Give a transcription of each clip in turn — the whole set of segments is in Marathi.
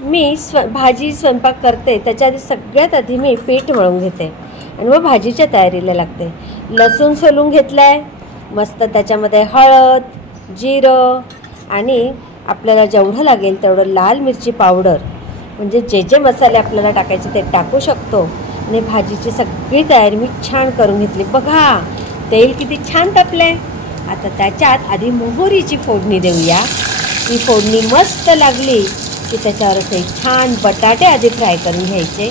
मी भाजी स्वयंपाक करते त्याच्या आधी सगळ्यात आधी मी पीठ मळून घेते आणि मग भाजीच्या तयारीला लागते. लसूण सोलून घेतला आहे मस्त, त्याच्यामध्ये हळद, जिरं आणि आपल्याला जेवढं लागेल तेवढं लाल मिरची पावडर, म्हणजे जे जे मसाले आपल्याला टाकायचे ते टाकू शकतो. आणि भाजीची सगळी तयारी मी छान करून घेतली. बघा तेल किती छान तापलं आहे. आता त्याच्यात आधी मोहरीची फोडणी देऊया. ही फोडणी मस्त लागली की त्याच्यावर असे छान बटाटे आधी फ्राय करून घ्यायचे.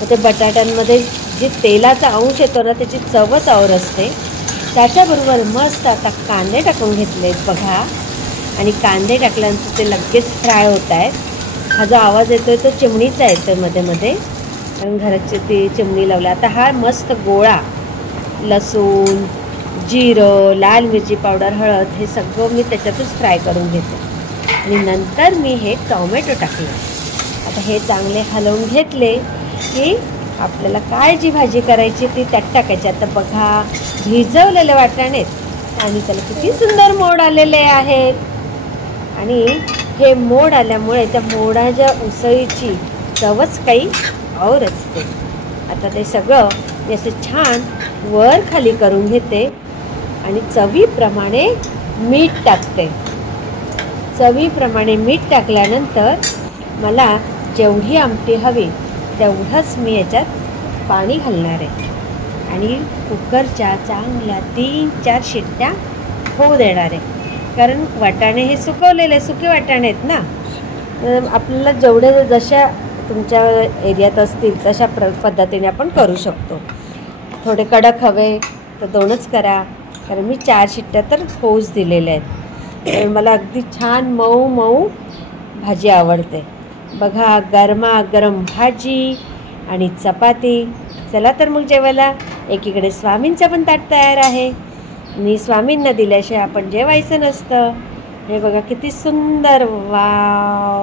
तर ते बटाट्यांमध्ये जे तेलाचा अंश येतो ना त्याची चवच और असते. त्याच्याबरोबर मस्त आता कांदे टाकून घेतलेत बघा, आणि कांदे टाकल्यानंतर ते लगेच फ्राय होत आहेत. हा जो आवाज येतो आहे तो चिमणीचा येतो मध्ये मध्ये, कारण घराची ती चिमणी लावली. आता हा मस्त गोळा लसूण, जिरं, लाल मिरची पावडर, हळद हे सगळं मी त्याच्यातच फ्राय करून घेते. आणि नंतर मी हे टोमॅटो टाकले. आता हे चांगले हलवून घेतले की आपल्याला काय जी भाजी करायची ती त्यात टाकायची. आता बघा भिजवलेले वाटाणेत आणि त्याला किती सुंदर मोड आलेले आहेत. आणि हे मोड आल्यामुळे त्या मोडाच्या उसळीची चवच काही और असते. आता ते सगळं मी असं छान वर खाली करून घेते आणि चवीप्रमाणे मीठ टाकते. चवीप्रमाणे मीठ टाकल्यानंतर मला जेवढी आमटी हवी तेवढंच मी याच्यात पाणी घालणार आहे आणि कुकरच्या चांगल्या 3-4 शिट्ट्या होऊ देणार आहे. कारण वाटाणे हे सुके वाटाणे आहेत ना, आपल्याला जेवढे जशा तुमच्या एरियात असतील तशा पद्धतीने आपण करू शकतो. थोडे कडक हवे तर 2च करा, कारण मी 4 शिट्ट्या तर होऊच दिलेल्या आहेत. मला अगदी छान मऊ मऊ भाजी आवडते. बघा गरमागरम भाजी आणि चपाती. चला तर मग जेवायला. एकीकडे स्वामींचा पण ताट तयार आहे आणि स्वामींना दिल्याशिवाय आपण जेवायचं नसतं. हे बघा किती सुंदर, वाव.